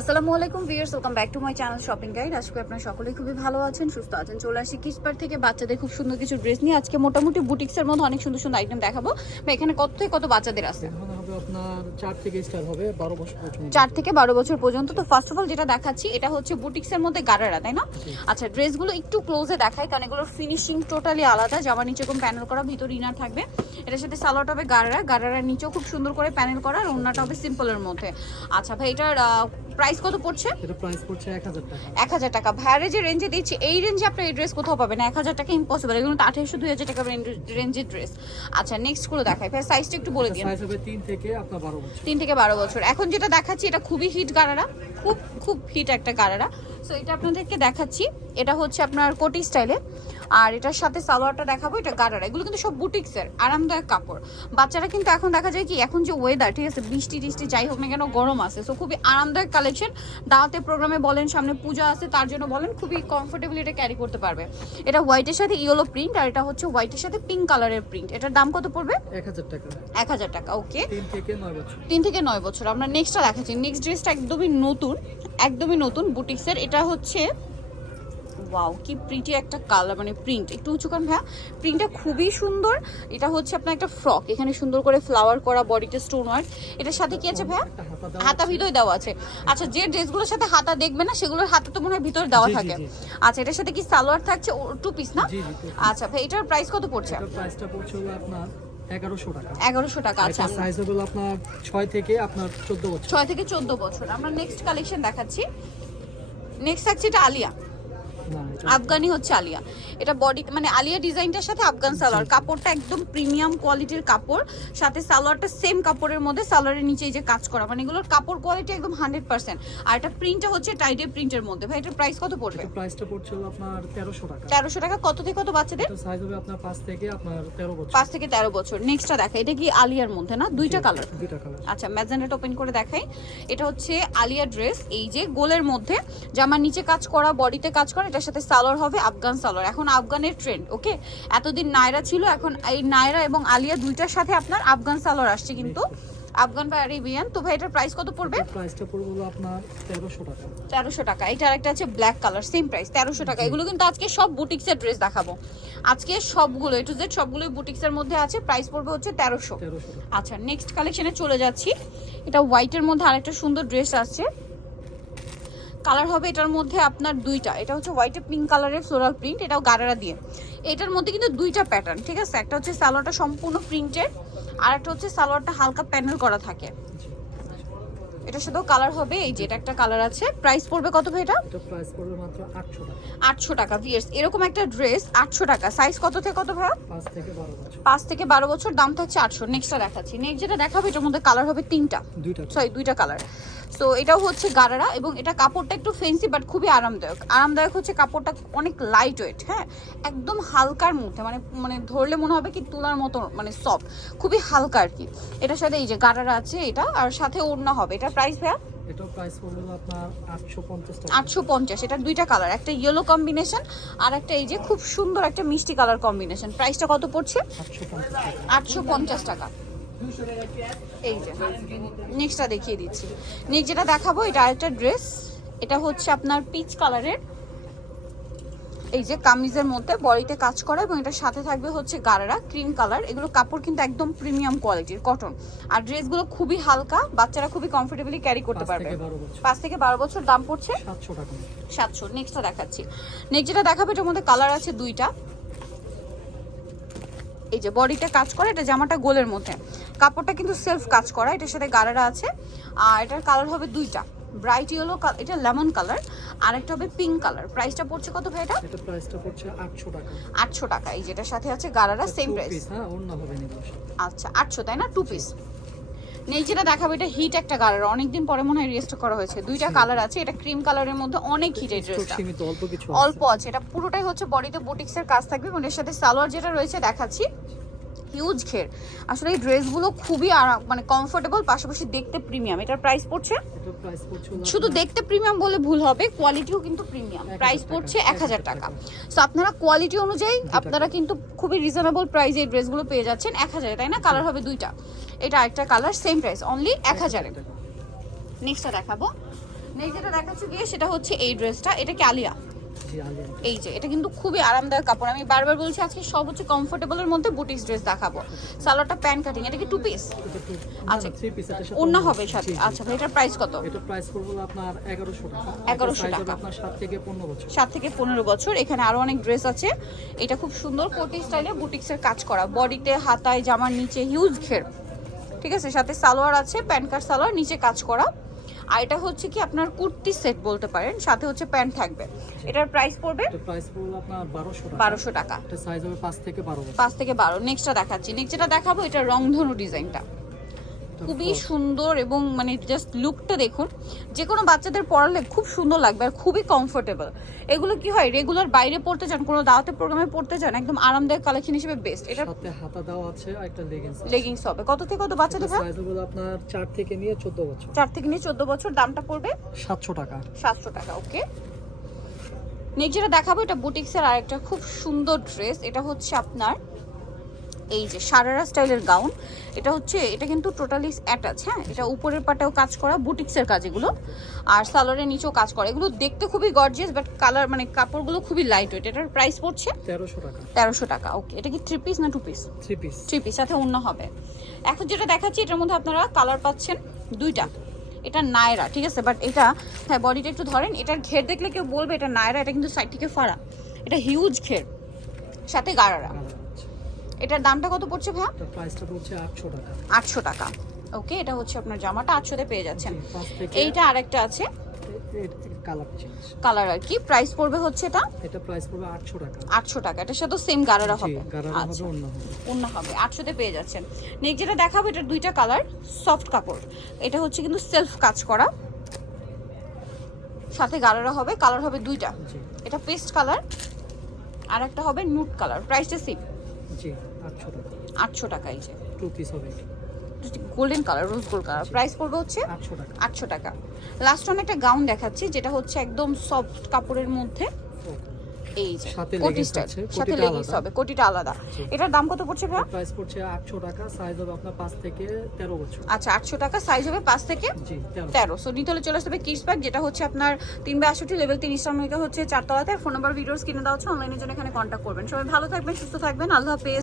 আসসালামু আলাইকুম viewers welcome back to my channel shopping guide আজকে আপনারা সকলেই খুবই ভালো আছেন, সুস্থ আছেন। চলে আসি কিসপার থেকে, বাচ্চাদের খুব সুন্দর কিছু ড্রেস নিয়ে। আজকে মোটামুটি বুটিক্সের মধ্যে অনেক সুন্দর সুন্দর আইটেম দেখাবো। বা এখানে কত থেকে কত বাচ্চাদের আছে? আপনার চার থেকে হবে বারো বছর পর্যন্ত। চার থেকে বারো বছর পর্যন্ত। তো ফার্স্ট অফ অল যেটা দেখাচ্ছি এটা হচ্ছে বুটিক্সের মধ্যে গারারা তাই না। আচ্ছা ড্রেসগুলো একটু ক্লোজে দেখাই কারণ এগুলোর ফিনিশিং টোটালি আলাদা। জামার নিচে এরকম প্যানেল করা ভিতর ইনার থাকবে। এটার সাথে সালোয়ারটা হবে গারারা। গারারার নিচেও খুব সুন্দর করে প্যানেল করা আর ওড়নাটা হবে সিম্পলের মধ্যে। আচ্ছা ভাই এটার প্রাইস কত পড়ছে? এটা প্রাইস পড়ছে এক হাজার টাকা। এক হাজার টাকা। ভাইয়ারে যে রেঞ্জে দিচ্ছি এই রেঞ্জে আপনার এই ড্রেস কোথাও পাবেন? এক হাজার টাকা ইম্পসিবল এগুলো তো আঠারোশো দুই হাজার টাকা রেঞ্জের ড্রেস আচ্ছা নেক্সটগুলো দেখাই। ভাই সাইজটা একটু বলে দিন। সাইজ হবে তিন থেকে তিন থেকে বারো বছর। এখন যেটা দেখাচ্ছি, এটা খুবই হিট গারারা। খুব খুব হিট একটা গারারা। সো এটা আপনাদেরকে দেখাচ্ছি। এটা হচ্ছে আপনার কোটি স্টাইলে। আর এটার সাথে সালোয়ারটা দেখাবো এটা গারারা এগুলো কিন্তু সব বুটিক্সের আরামদায়ক কাপড়। বাচ্চারা কিন্তু এখন দেখা যায় কি এখন যে ওয়েদার ঠিক আছে বৃষ্টি টিষ্টি যাই হোক না কেন গরম আছে। সো খুবই আরামদায়ক কালেকশন দাওয়াতে প্রোগ্রামে বলেন সামনে পূজা আছে তার জন্য বলেন খুবই কমফোর্টেবলি এটা ক্যারি করতে পারবে। এটা হোয়াইটের সাথে ইয়েলো প্রিন্ট আর এটা হচ্ছে হোয়াইটের সাথে পিঙ্ক কালারের প্রিন্ট এটার দাম কত পড়বে? এক হাজার টাকা। এক হাজার টাকা ওকে তিন থেকে নয় বছর। তিন থেকে নয় বছর। আমরা নেক্সটটা দেখাচ্ছি। নেক্সট ড্রেসটা একদমই নতুন একদমই নতুন বুটিক্সের। এটা হচ্ছে ওয়াও কি প্রিটি একটা কালার মানে প্রিন্ট একটু উঁচু কান ভাইয়া। প্রিন্টটা খুবই সুন্দর। এটা হচ্ছে আপনার একটা ফ্রক এখানে সুন্দর করে ফ্লাওয়ার করা বডিতে স্টোন ওয়ার্ক এটার সাথে কি আছে ভাইয়া? হাতা ভিতরে দেওয়া আছে। আচ্ছা যে ড্রেসগুলোর সাথে হাতা দেখবে না সেগুলোর হাতা তো মনে হয় ভিতরে দেওয়া থাকে। আচ্ছা এটার সাথে কি সালোয়ার থাকছে? টু পিস না? আচ্ছা ভাই এটার প্রাইস কত পড়ছে? প্রাইসটা পড়ছে আপনার টাকা। আচ্ছা। সাইজ হলো আপনার ছয় থেকে আপনার বছর। থেকে চোদ্দ বছর। আমরা নেক্সট কালেকশন দেখাচ্ছি। নেক্সট থাকছে এটা আলিয়া। আফগানি হচ্ছে আলিয়া। এটা বডি মানে আলিয়া ডিজাইনটার সাথে আফগান সালোয়ার। কাপড়টা একদম প্রিমিয়াম কোয়ালিটির কাপড়। সাথে সালোয়ারটা সেম কাপড়ের মধ্যে সালোয়ারের নিচে এই যে কাজ করা। মানে এগুলোর কাপড় কোয়ালিটি একদম হান্ড্রেড পার্সেন্ট আর এটা প্রিন্টটা হচ্ছে টাইডে প্রিন্টের মধ্যে। ভাই এটার প্রাইস কত পড়বে? প্রাইসটা পড়ছে আপনার তেরোশো টাকা। তেরোশো টাকা। কত থেকে কত বাচ্চাদের? সাইজ হবে আপনার পাঁচ থেকে আপনার তেরো বছর। পাঁচ থেকে তেরো বছর। নেক্সটটা দেখা এটা কি আলিয়ার মধ্যে না? দুইটা কালার দুইটা কালার আচ্ছা ম্যাজেন্ডাটা ওপেন করে দেখাই। এটা হচ্ছে আলিয়া ড্রেস এই যে গোলের মধ্যে। জামার নিচে কাজ করা বডিতে কাজ করা এটার সাথে সালোয়ার হবে আফগান সালোয়ার। এখন আফগানের ট্রেন্ড ওকে এতদিন নায়রা ছিল এখন এই নায়রা এবং আলিয়া দুইটার সাথে আপনার আফগান সালোয়ার আসছে কিন্তু। আফগান বা আরেবিয়ান তো ভাই এটার প্রাইস কত পড়বে? প্রাইসটা পড়বে হলো আপনার তেরোশো টাকা। তেরোশো টাকা। এটা আরেকটা আছে ব্ল্যাক কালার সেম প্রাইস তেরোশো টাকা। এগুলো কিন্তু আজকে সব বুটিক্সের ড্রেস দেখাবো। আজকে সবগুলো এ টু জেড সবগুলোই বুটিক্সের মধ্যে আছে প্রাইস পড়বে হচ্ছে তেরোশো। তেরোশো টাকা। আচ্ছা নেক্সট কালেকশনে চলে যাচ্ছি। এটা হোয়াইটের মধ্যে আরেকটা সুন্দর ড্রেস আসছে। কালার হবে এটার মধ্যে আপনার দুইটা। এটা হচ্ছে হোয়াইটে পিঙ্ক কালারের ফ্লোরাল প্রিন্ট এটাও গারারা দিয়ে। এটার মধ্যে কিন্তু দুইটা প্যাটার্ন ঠিক আছে? একটা হচ্ছে সালোয়ারটা সম্পূর্ণ প্রিন্টের আর একটা হচ্ছে সালোয়ারটা হালকা প্যানেল করা থাকে। এটার সাথেও কালার হবে এই যে এটা একটা কালার আছে। প্রাইস পড়বে কত ভাই এটা? প্রাইস পড়বে মাত্র আটশো টাকা। আটশো টাকা ভিয়ার্স এরকম একটা ড্রেস আটশো টাকা। সাইজ কত থেকে কত ভাড়া পাঁচ থেকে বারো বছর। পাঁচ থেকে বারো বছর দাম থাকছে আটশো। নেক্সটটা দেখাচ্ছি। নেক্সট যেটা দেখাবে এটার মধ্যে কালার হবে তিনটা। দুইটা সরি দুইটা কালার সো এটাও হচ্ছে গারারা এবং এটা কাপড়টা একটু ফেন্সি বাট খুবই আরামদায়ক। আরামদায়ক হচ্ছে কাপড়টা অনেক লাইট ওয়েট হ্যাঁ? একদম হালকার মধ্যে মানে মানে ধরলে মনে হবে কি তুলার মতো মানে সফট খুবই হালকা আর কি। এটার সাথে এই যে গারারা আছে এটা আর সাথে ওড়না হবে। এটা প্রাইস ভাইয়া? এটাও প্রাইস পড়বে আপনার আটশো পঞ্চাশ টাকা। আটশো পঞ্চাশ এটা দুইটা কালার একটা ইয়েলো কম্বিনেশন আর একটা এই যে খুব সুন্দর একটা মিষ্টি কালার কম্বিনেশন প্রাইসটা কত পড়ছে? আটশো পঞ্চাশ টাকা। আটশো পঞ্চাশ টাকা। এই যে নেক্সটটা দেখিয়ে দিচ্ছি। নেক্সট যেটা দেখাবো এটা আরেকটা ড্রেস এটা হচ্ছে আপনার পিচ কালারের এই যে কামিজের মধ্যে বডিতে কাজ করা এবং এটার সাথে থাকবে হচ্ছে গারারা ক্রিম কালার এগুলো কাপড় কিন্তু একদম প্রিমিয়াম কোয়ালিটির কটন আর ড্রেসগুলো খুবই হালকা বাচ্চারা খুবই কমফোর্টেবলি ক্যারি করতে পারবে। পাঁচ থেকে বারো বছর দাম পড়ছে সাতশো টাকা। সাতশো। নেক্সটটা দেখাচ্ছি। নেক্সট যেটা দেখাবো এটার মধ্যে কালার আছে দুইটা। এই যে বডিটা কাজ করে এটা জামাটা গোলের মধ্যে। কাপড়টা কিন্তু সেলফ কাজ করা এটার সাথে গাড়ারা আছে। আর এটার কালার হবে দুইটা। ব্রাইট ইয়েলো এটা লেমন কালার আর একটা হবে পিঙ্ক কালার প্রাইসটা পড়ছে কত ভাই এটা? এটা প্রাইসটা পড়ছে আটশো টাকা। আটশো টাকা। এই যেটার সাথে আছে গারারা সেম প্রাইস হ্যাঁ অন্য হবে আচ্ছা আটশো তাই না? টু পিস নেই যেটা দেখাবো এটা হিট একটা কালার অনেকদিন পরে মনে হয় রেস্ট করা হয়েছে। দুইটা কালার আছে এটা ক্রিম কালারের মধ্যে অনেক হিটের ড্রেসটা অল্প অল্প আছে। এটা পুরোটাই হচ্ছে বডিতে বুটিক্সের কাজ থাকবে। এবং এর সাথে সালোয়ার যেটা রয়েছে দেখাচ্ছি। হিউজ ঘের আসলে এই ড্রেসগুলো খুবই আরাম মানে কমফোর্টেবল পাশাপাশি দেখতে প্রিমিয়াম এটার প্রাইস পড়ছে? এটা প্রাইস পড়ছে শুধু দেখতে প্রিমিয়াম বলে ভুল হবে কোয়ালিটিও কিন্তু প্রিমিয়াম প্রাইস পড়ছে এক হাজার টাকা। সো আপনারা কোয়ালিটি অনুযায়ী আপনারা কিন্তু খুবই রিজনেবল প্রাইসে এই ড্রেসগুলো পেয়ে যাচ্ছেন। এক হাজারে তাই না? কালার হবে দুইটা। এটা একটা কালার সেম প্রাইস অনলি এক হাজারে। নেক্সটটা দেখাবো। নেক্সট যেটা দেখাচ্ছি গিয়ে সেটা হচ্ছে এই ড্রেসটা। এটা কি আলিয়া জি আলিয়া? এই যে এটা কিন্তু খুবই আরামদায়ক কাপড়। আমি বারবার বলছি আজকে সব হচ্ছে কমফোর্টেবলের মধ্যে বুটিক্স ড্রেস দেখাবো। সালোয়ারটা প্যান্ট কাটিং এটা কি টু পিস আচ্ছা। অন্য হবে। সাথে। আচ্ছা ভাই এটার প্রাইস কত? এটা প্রাইস পড়বে আপনার এগারোশো টাকা। 1100 টাকা। আপনার সাত থেকে পনেরো বছর। সাত থেকে পনেরো বছর। এখানে আরও অনেক ড্রেস আছে। এটা খুব সুন্দর কোটি স্টাইলে বুটিক্সের কাজ করা। বডিতে হাতায় জামার নিচে হিউজ ঘের। ঠিক আছে সাথে সালোয়ার আছে প্যান্ট কাট সালোয়ার নিচে কাজ করা। আর এটা হচ্ছে কি আপনার কুর্তি সেট বলতে পারেন সাথে হচ্ছে প্যান্ট থাকবে। এটার প্রাইস পড়বে প্রাইস পড়বে আপনার বারোশো টাকা। বারোশো টাকা। এটা সাইজ হবে পাঁচ থেকে বারো বছর। পাঁচ থেকে বারো। নেক্সটটা দেখাচ্ছি। নেক্সট যেটা দেখাবো এটা রংধনু ডিজাইনটা খুবই সুন্দর এবং মানে জাস্ট লুকটা দেখুন যে কোনো বাচ্চাদের পড়ালে খুব সুন্দর লাগবে আর খুবই কমফোর্টেবল এগুলো কি হয়? রেগুলার বাইরে পড়তে চান কোনো দাওয়াতে প্রোগ্রামে পড়তে চান একদম আরামদায়ক কালেকশন হিসেবে বেস্ট এটা সাথে হাতা দেওয়া আছে আর একটা লেগিংস লেগিংস হবে। কত থেকে কত বাচ্চাদের ভাই? সাইজ হবে আপনার চার থেকে নিয়ে চোদ্দ বছর। চার থেকে নিয়ে চোদ্দ বছর দামটা পড়বে? সাতশো টাকা। সাতশো টাকা ওকে নেক্সট যেটা দেখাবো এটা বুটিক্সের আরেকটা খুব সুন্দর ড্রেস এটা হচ্ছে আপনার এই যে সারারা স্টাইলের গাউন এটা হচ্ছে এটা কিন্তু টোটালি অ্যাটাচ হ্যাঁ? এটা উপরের পাটেও কাজ করা বুটিক্সের কাজ এগুলো। আর সালোয়ারের নিচেও কাজ করা। এগুলো দেখতে খুবই গর্জিয়াস বাট কালার মানে কাপড়গুলো খুবই লাইট ওয়েট এটার প্রাইস পড়ছে তেরোশো টাকা। তেরোশো টাকা ওকে এটা কি থ্রি পিস না two piece three piece three piece সাথে অন্য হবে। এখন যেটা দেখাচ্ছি এটার মধ্যে আপনারা কালার পাচ্ছেন দুইটা। এটা নায়রা ঠিক আছে? বাট এটা হ্যাঁ বডিটা একটু ধরেন এটার ঘের দেখলে কেউ বলবে এটা নায়রা এটা কিন্তু সাইড থেকে ফাড়া। এটা হিউজ ঘের সাথে গাড়ারা এটার দামটা কত পড়ছে এটা প্রাইসটা পড়ছে আটশো টাকা। আটশো টাকা। ওকে এটা হচ্ছে আপনার জামাটা আটশোতে পেয়ে যাচ্ছেন। এইটা আরেকটা আছে। কালার চেঞ্জ কালার আর কি প্রাইস পড়বে হচ্ছে এটা? এটা প্রাইস পড়বে আটশো টাকা। আটশো টাকা এটার সাথে সেম গাড়ারা জি হবে। গাড়ার হবে আচ্ছা। অন্য হবে। অন্য হবে আটশোতে পেয়ে যাচ্ছেন। নেক্সট যেটা দেখাবো এটার দুইটা কালার সফট কাপড়। এটা হচ্ছে কিন্তু সেলফ কাজ করা। সাথে গালারা হবে কালার হবে দুইটা। এটা পেস্ট কালার আর একটা হবে নুট কালার প্রাইসটা সেম জি। আটশো টাকা। আটশো টাকা এই যে। টু পিস হবে। Golden colour rose gold colour price পড়বে হচ্ছে আটশো টাকা। লাস্ট অন একটা গাউন দেখাচ্ছি যেটা হচ্ছে একদম সফট কাপড়ের মধ্যে। এই যে সাথে কোটি আছে, সাথে লেগিংস হবে কোটিটা আলাদা। এটার দাম কত পড়ছে ভাই প্রাইস পড়ছে আটশো টাকা সাইজ হবে আপনার পাঁচ থেকে তেরো বছর। আচ্ছা আটশো টাকা সাইজ হবে পাঁচ থেকে জি তেরো। তেরো। সো নিতে হলে চলে আসতে হবে কিডস ব্যাগ যেটা হচ্ছে আপনার তিন বাষট্টি লেভেল তিন ইস্টার্ন হচ্ছে চারতলাতে। ফোন নাম্বার ভিডিওস কিনে দেওয়া হচ্ছে অনলাইনের জন্য এখানে কন্ট্যাক্ট করবেন। সবাই ভালো থাকবেন সুস্থ থাকবেন। আল্লাহ হাফেজ।